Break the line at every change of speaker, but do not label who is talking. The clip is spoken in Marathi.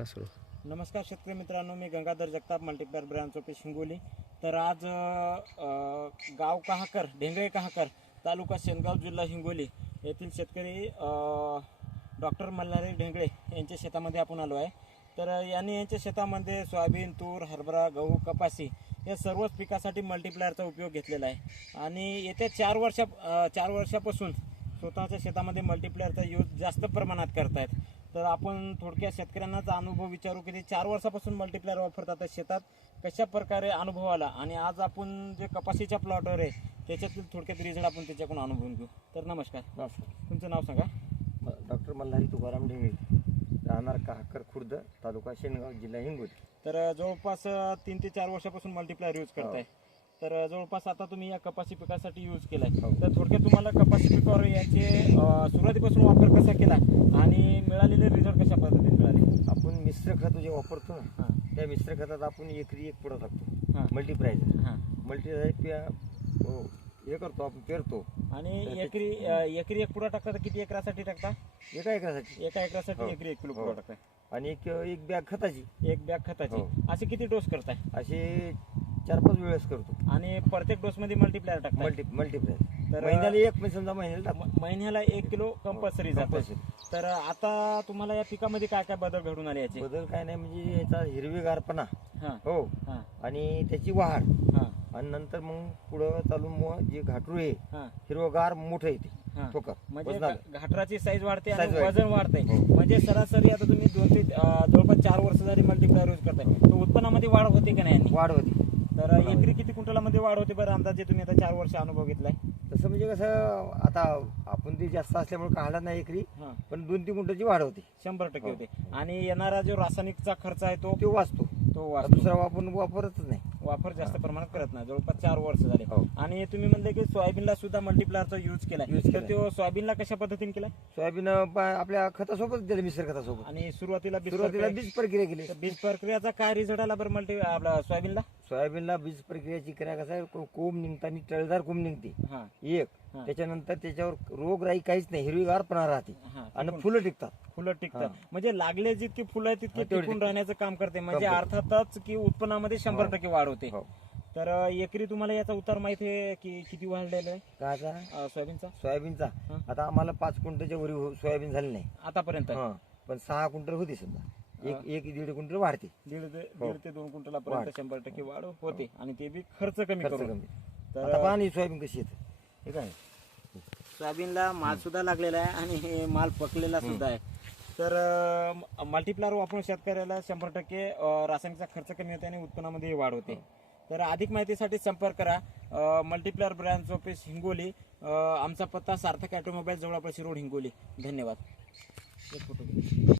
यात्रा सुरू.
नमस्कार शेतकरी मित्रांनो मी Gangadhar Jagtap multiplier brand office Hingoli. तर आज अ, गाव कहाकर ढेंगळे कहाकर तालुका सेनगाव जिल्हा हिंगोली येथील शेतकरी डॉक्टर मल्हारी ढेंगळे यांच्या शेतामध्ये आपण आलो आहे. तर यांनी यांच्या शेतामध्ये सोयाबीन तूर हरभरा गहू कपासी या सर्वच पिकासाठी मल्टीप्लायरचा उपयोग घेतलेला आहे. आणि येत्या चार वर्षा अ, चार वर्षापासून स्वतःच्या शेतामध्ये मल्टीप्लेअरचा यूज जास्त प्रमाणात करतायत. तर आपण थोडक्यात शेतकऱ्यांनाचा अनुभव विचारू की ते चार वर्षापासून मल्टीप्लेअर वापरतात शेतात. कशा प्रकारे अनुभव आला? आणि आज आपण जे कपाशीच्या प्लॉटवर आहे त्याच्यातील थोडक्यात रिझल्ट आपण त्याच्याकडून अनुभवून घेऊ. तर नमस्कार.
नमस्कार.
तुमचं नाव सांगा.
डॉक्टर मल्हारी तुकाराम ढेंगळे राहणार काहकर खुर्द तालुका शेनगाव जिल्हा हिंगोली.
तर जवळपास तीन ते चार वर्षापासून मल्टीप्लायर यूज करताय. तर जवळपास आता तुम्ही या कपाशी पिकासाठी यूज केलाय.
हो.
तर थोडक्यात तुम्हाला कपाशी पिकावर याचे सुरुवातीपासून वापर कसा केला आणि मिळालेले रिझल्ट कशा पद्धतीने मिळाले?
आपण मिश्र खत जे वापरतो ना
हां.
त्या मिश्र खतात आपण एकरी एक पुढं टाकतो.
हां.
मल्टीप्राईज
हां.
मल्टीप्राईज हो करतो आपण पेरतो.
आणि एकरी एकरी एक पुडा टाकता तर किती एकरासाठी टाकता?
एका एकरासाठी.
एका एकरासाठी
हो.
एकरी एक किलो
हो.
पुडा टाकताय.
आणि एक एक बॅग खताची.
एक बॅग खताची.
हो.
असे किती डोस करताय?
असे चार पाच वेळेस करतो.
आणि प्रत्येक डोस मध्ये मल्टीप्लायर टाकताय.
मल्टी मल्टीप्राईज
तर-
महिन्याला एक म्हणजे समजा महिन्याला टाकतो
म- महिन्याला एक किलो कंपल्सरी जात.
Compulsory.
तर आता तुम्हाला या पिकामध्ये काय काय बदल घडून आले याचे?
बदल काय नाही म्हणजे याचा हिरवेगारपणा.
हा.
हो.
हा.
आणि त्याची वाढ.
हा.
आणि नंतर मग पुढं चालून मग जे घाटरू आहे
हा.
हिरवगार मोठं येते.
हा.
ठोकर
म्हणजे
वजनाला.
घा- घाटराची साईज वाढते
Size
आणि
वाढते.
वजन वाढते
हो.
म्हणजे सरासरी आता तुम्ही दोन ते अं, जवळपास चार वर्ष जरी मल्टीप्लायर यूज करताय तर उत्पन्नामध्ये वाढ होते का नाही यांनी?
वाढ होती.
तर एकरी किती क्विंटलामध्ये वाढ होते बरं अंदाजे तुम्ही आता चार वर्ष अनुभव घेतलाय?
तसं म्हणजे कसं आता आपण ते जास्त असल्यामुळे काढला नाही एकरी
हा.
पण दोन तीन गुंठाची वाढ होती.
शंभर टक्के
हो.
होते. आणि येणारा जो रासायनिकचा खर्च आहे तो?
तो वाचतो.
तो.
दुसरा आपण वापरतच नाही.
वापर जास्त प्रमाणात करत नाही. जवळपास चार वर्ष झाले.
हो.
आणि तुम्ही म्हणले की सोयाबीनला सुद्धा मल्टीप्लायरचा यूज केलाय.
Use
तर
केलाय.
तो सोयाबीनला कशा पद्धतीने केलाय?
सोयाबीन पा- आपल्या खतासोबत दिलं मिश्र खतासोबत.
आणि सुरुवातीला बीज
सुरुवातीला
प्रक्रिया-
बीज प्रक्रिया केली.
तर बीज प्रक्रियाचा काय रिझल्ट आला बरं मल्टी आपला सोयाबीनला?
सोयाबीनला बीज प्रक्रियाची क्रिया कसं आहे? को- कोंब निघताना टळदार कोंब निघते.
हा.
एक
हा.
त्याच्यानंतर त्याच्यावर रोगराई काहीच नाही हिरवीगारपणा राहते.
हा
आणि फुलं टिकतात.
फुलं टिकतात.
हा.
म्हणजे लागले जितकी फुलं आहेत तितकी
हा, तेवढी
टिकून
टिकतात.
राहण्याचं काम करते. म्हणजे
काम
अर्थातच की उत्पन्नामध्ये शंभर
हो.
टक्के वाढ होते.
हो.
तर अं, एकरी तुम्हाला याचा उतार माहिती आहे की किती वाढलेला आहे?
काचा
अं, सोयाबीनचा?
सोयाबीनचा.
हा.
आता आम्हाला पाच क्विंटलच्या वरी हो- सोयाबीन झाली नाही.
आतापर्यंत?
हा. पण सहा क्विंटल होती समजा. एक एक दीड क्विंटल वाढते.
दीड ते
हो.
दीड ते दोन क्विंटलापर्यंत
वाढ.
शंभर टक्के वाढ होते आणि ते बी खर्च कमी
खर्च
करून.
कमी.
तर
आता पाणी सोयाबीन कशी येते? हे काय?
सोयाबीनला माल सुद्धा लागलेला आहे आणि हे माल पकलेला सुद्धा आहे. तर मल्टीप्लायर वापरून शेतकऱ्याला शंभर टक्के अं, रासायनिकचा खर्च कमी होते आणि उत्पन्नामध्ये वाढ होते. तर अधिक माहितीसाठी संपर्क करा. Multiplier branch office Hingoli. अं, आमचा पत्ता सार्थक ऑटोमोबाईल जवळपाशी रोड हिंगोली. धन्यवाद. एक फोटो घे.